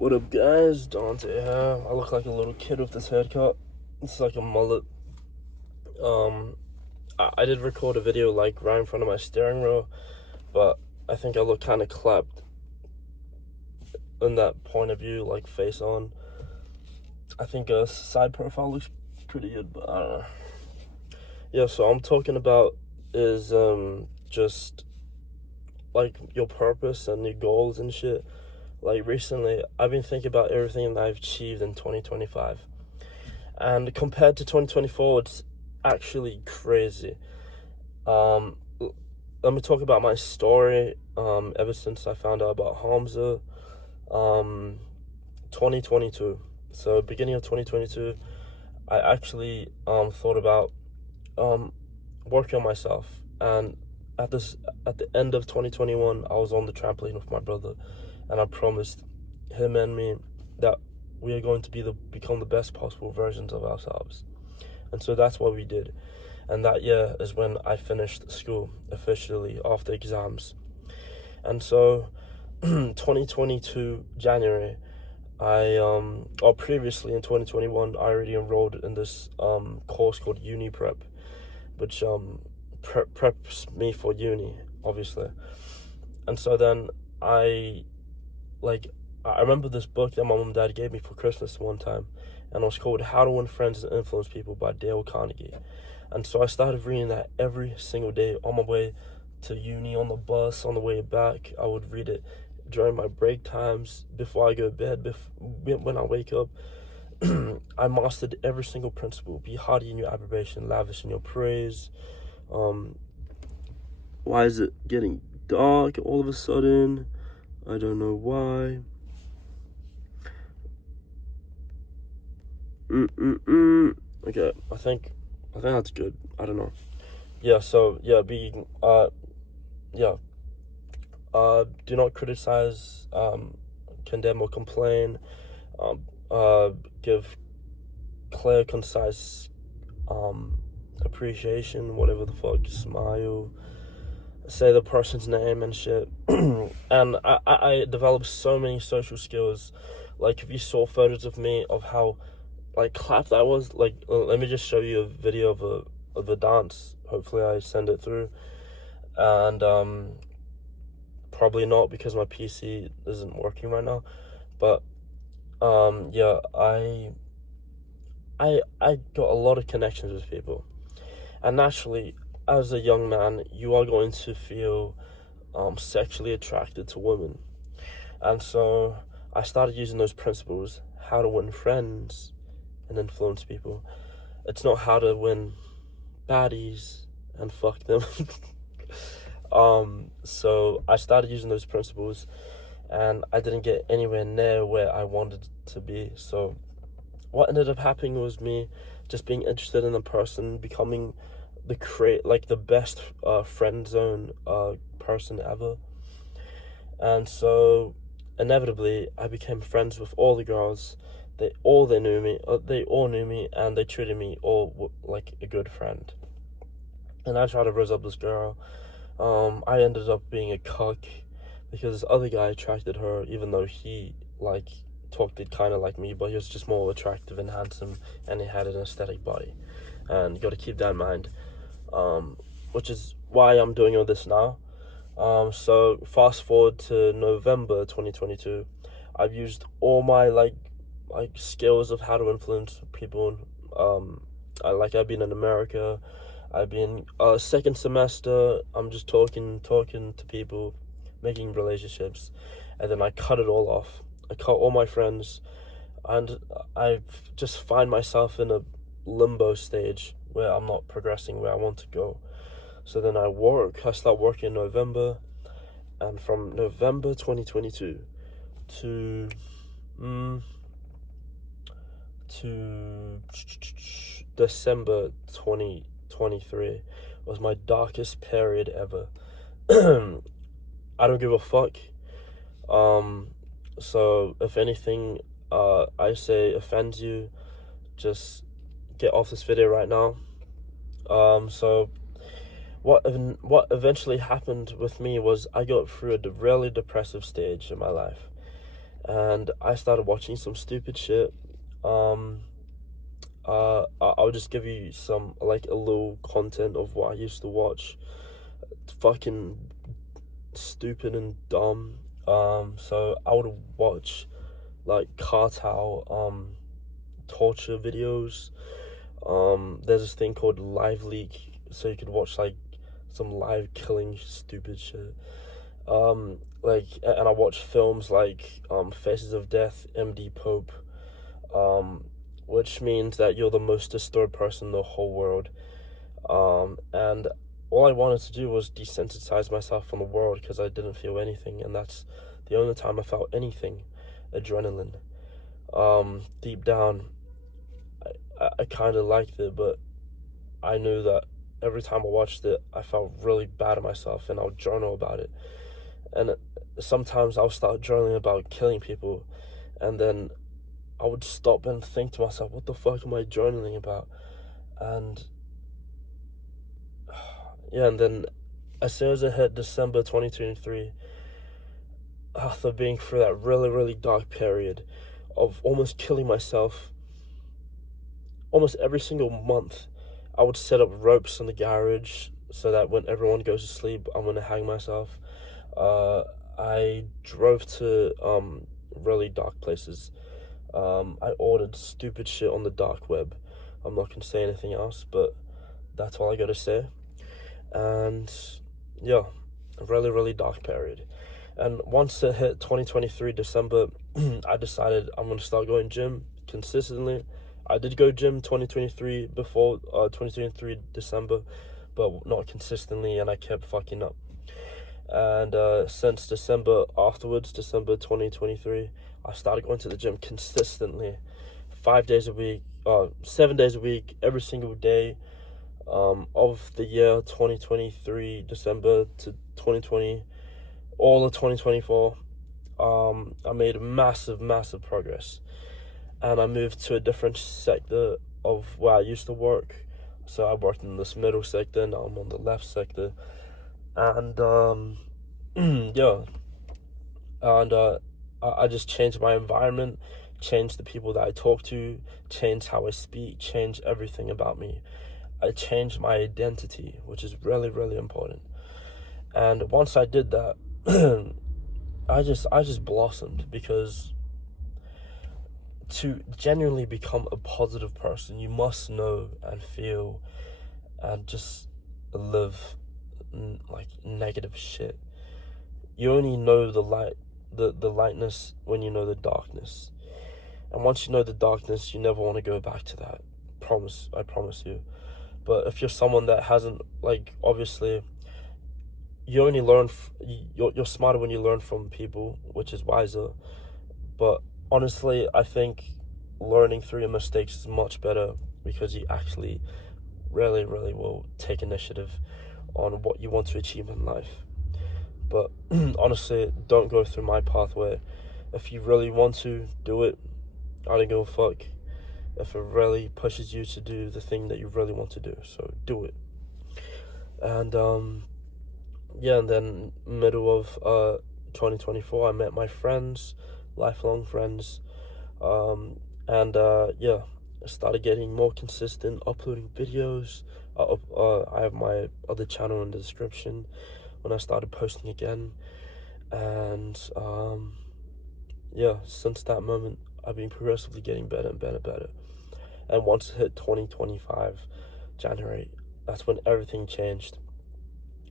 What up, guys? Dante here. I look like a little kid with this haircut. It's like a mullet. I did record a video like right in front of my steering wheel, but I think I look kind of clapped in that point of view, like face on. I think a side profile looks pretty good, but I don't know. Yeah, so I'm talking about is just like your purpose and your goals and shit. Like recently, I've been thinking about everything that I've achieved in 2025. And compared to 2024, it's actually crazy. Um, Let me talk about my story. Ever since I found out about Hamza, 2022. So beginning of 2022, I actually thought about working on myself. And at the end of 2021, I was on the trampoline with my brother, and I promised him and me that we are going to become the best possible versions of ourselves. And so that's what we did. And that year is when I finished school officially after exams. And so 2022 January, or previously in 2021, I already enrolled in this course called Uni Prep, which preps me for uni, obviously. And so then I remember this book that my mom and dad gave me for Christmas one time, and it was called How to Win Friends and Influence People by Dale Carnegie. And so I started reading that every single day on my way to uni, on the bus, on the way back. I would read it during my break times, before I go to bed, when I wake up. I mastered every single principle. Be hearty in your approbation, lavish in your praise. Why is it getting dark all of a sudden? I don't know why. Okay, I think that's good. I don't know. Yeah, so do not criticize, condemn or complain. Give clear, concise appreciation, whatever the fuck, smile, say the person's name and shit. And I developed so many social skills. Like, if you saw photos of me of how like clapped I was, like, let me just show you a video of a dance. Hopefully I send it through. And probably not, because my PC isn't working right now. But yeah, I got a lot of connections with people. And naturally, as a young man, you are going to feel sexually attracted to women. And so I started using those principles: how to win friends and influence people. It's not how to win baddies and fuck them. So I started using those principles, and I didn't get anywhere near where I wanted to be. So what ended up happening was me just being interested in a person, becoming the best friend zone person ever. And so inevitably I became friends with all the girls. They all knew me, and they treated me all like a good friend. And I tried to raise up this girl. I ended up being a cuck, because this other guy attracted her, even though he talked it kind of like me, but he was just more attractive and handsome, and he had an aesthetic body. And you got to keep that in mind, which is why I'm doing all this now. So fast forward to November 2022, I've used all my like skills of how to influence people. I've been in America. I've been second semester. I'm just talking to people, making relationships, and then I cut it all off. I cut all my friends, and I just find myself in a limbo stage where I'm not progressing where I want to go. So then I start working in November, and from November 2022 to December 2023 was my darkest period ever. I don't give a fuck. So if anything I say offends you, just get off this video right now. So what eventually happened with me was I got through a really depressive stage in my life, and I started watching some stupid shit. I'll just give you some, like, a little content of what I used to watch. It's fucking stupid and dumb. So I would watch, like, cartel, torture videos. There's this thing called Live Leak, so you could watch, like, some live killing stupid shit. And I watch films like Faces of Death, MD Pope, which means that you're the most disturbed person in the whole world. And all I wanted to do was desensitize myself from the world because I didn't feel anything, and that's the only time I felt anything, adrenaline. Deep down, I kind of liked it, but I knew that every time I watched it, I felt really bad at myself, and I would journal about it. And sometimes I'll start journaling about killing people, and then I would stop and think to myself, what the fuck am I journaling about? And yeah, and then as soon as it hit December 2023, after being through that really, really dark period of almost killing myself, almost every single month, I would set up ropes in the garage so that when everyone goes to sleep, I'm gonna hang myself. I drove to really dark places. I ordered stupid shit on the dark web. I'm not gonna say anything else, but that's all I gotta say. And yeah, a really, really dark period. And once it hit 2023 December, I decided I'm gonna start going gym consistently. I did go gym 2023 before 2023 December, but not consistently, and I kept fucking up. And since December afterwards, December 2023, I started going to the gym consistently, 5 days a week, 7 days a week, every single day. Of the year 2023, December to 2020, all of 2024, I made massive, massive progress. And I moved to a different sector of where I used to work. So I worked in this middle sector, now I'm on the left sector. And yeah, and I just changed my environment, changed the people that I talk to, changed how I speak, changed everything about me. I changed my identity, which is really, really important. And once I did that, I just blossomed, because to genuinely become a positive person, you must know and feel and just live like negative shit. You only know the light, the lightness when you know the darkness. And once you know the darkness, you never want to go back to that. I promise you. But if you're someone that hasn't, like, obviously, you only learn, you're smarter when you learn from people, which is wiser. But honestly, I think learning through your mistakes is much better, because you actually really, really will take initiative on what you want to achieve in life. But honestly, don't go through my pathway. If you really want to do it, I don't give a fuck. If it really pushes you to do the thing that you really want to do, so do it. And yeah, and then middle of 2024, I met my friends, lifelong friends, and yeah, I started getting more consistent, uploading videos. I have my other channel in the description when I started posting again. And yeah, since that moment, I've been progressively getting better and better. And once it hit 2025 January, that's when everything changed.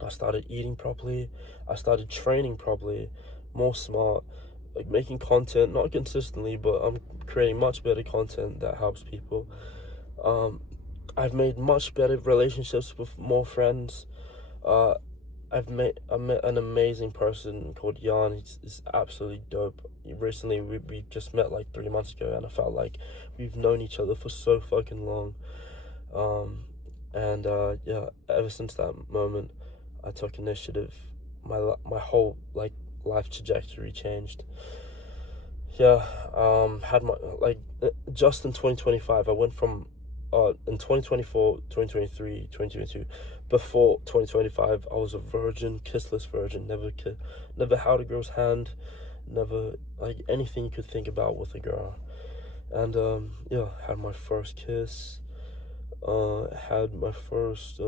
I started eating properly, I started training properly, more smart, like making content, not consistently, but I'm creating much better content that helps people. I've made much better relationships with more friends. I met an amazing person called Jan. He's absolutely dope. Recently, we just met like 3 months ago, and I felt like we've known each other for so fucking long. And yeah, ever since that moment, I took initiative. My whole like life trajectory changed. Yeah, had my just in 2025, I went from in 2024, 2023, 2022. Before 2025, I was a virgin, kissless virgin, never held a girl's hand, never, like, anything you could think about with a girl. And yeah, had my first kiss, had my first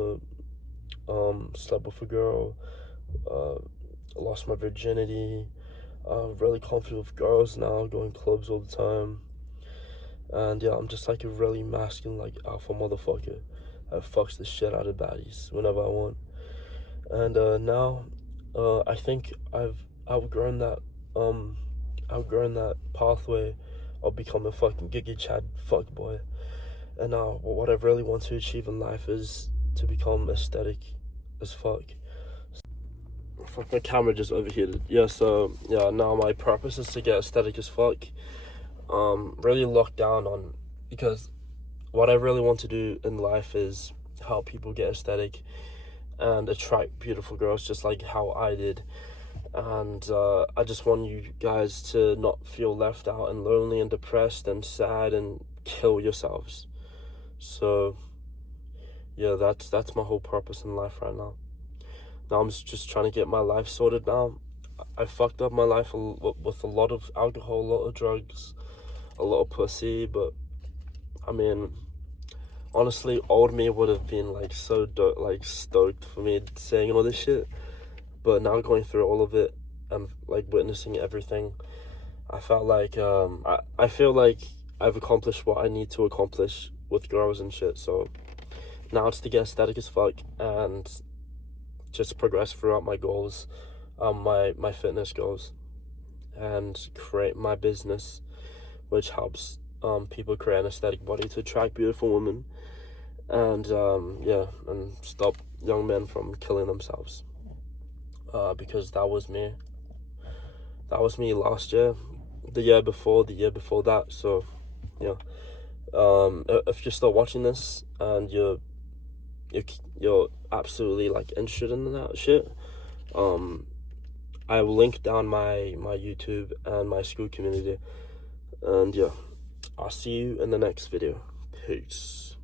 slept with a girl, lost my virginity, really confident with girls now, going clubs all the time. And yeah, I'm just like a really masculine, like, alpha motherfucker that fucks the shit out of baddies whenever I want. And now, I think I've outgrown that, pathway of becoming a fucking Giga Chad fuckboy. And now, what I really want to achieve in life is to become aesthetic as fuck. Fuck, my camera just overheated. Yeah, so, yeah, now my purpose is to get aesthetic as fuck. Really locked down on, because what I really want to do in life is help people get aesthetic and attract beautiful girls just like how I did. And I just want you guys to not feel left out and lonely and depressed and sad and kill yourselves. So yeah, that's my whole purpose in life right now. Now I'm just trying to get my life sorted now. I fucked up my life with a lot of alcohol, a lot of drugs, a lot of pussy, but I mean, honestly, old me would have been like so stoked for me saying all this shit. But now going through all of it and like witnessing everything, I felt like I feel like I've accomplished what I need to accomplish with girls and shit. So now it's to get aesthetic as fuck and just progress throughout my goals, my fitness goals, and create my business, which helps people create an aesthetic body to attract beautiful women, and yeah, and stop young men from killing themselves. Because that was me. That was me last year, the year before that. So, yeah. If you're still watching this and you're absolutely like interested in that shit, I will link down my YouTube and my school community. And yeah, I'll see you in the next video. Peace.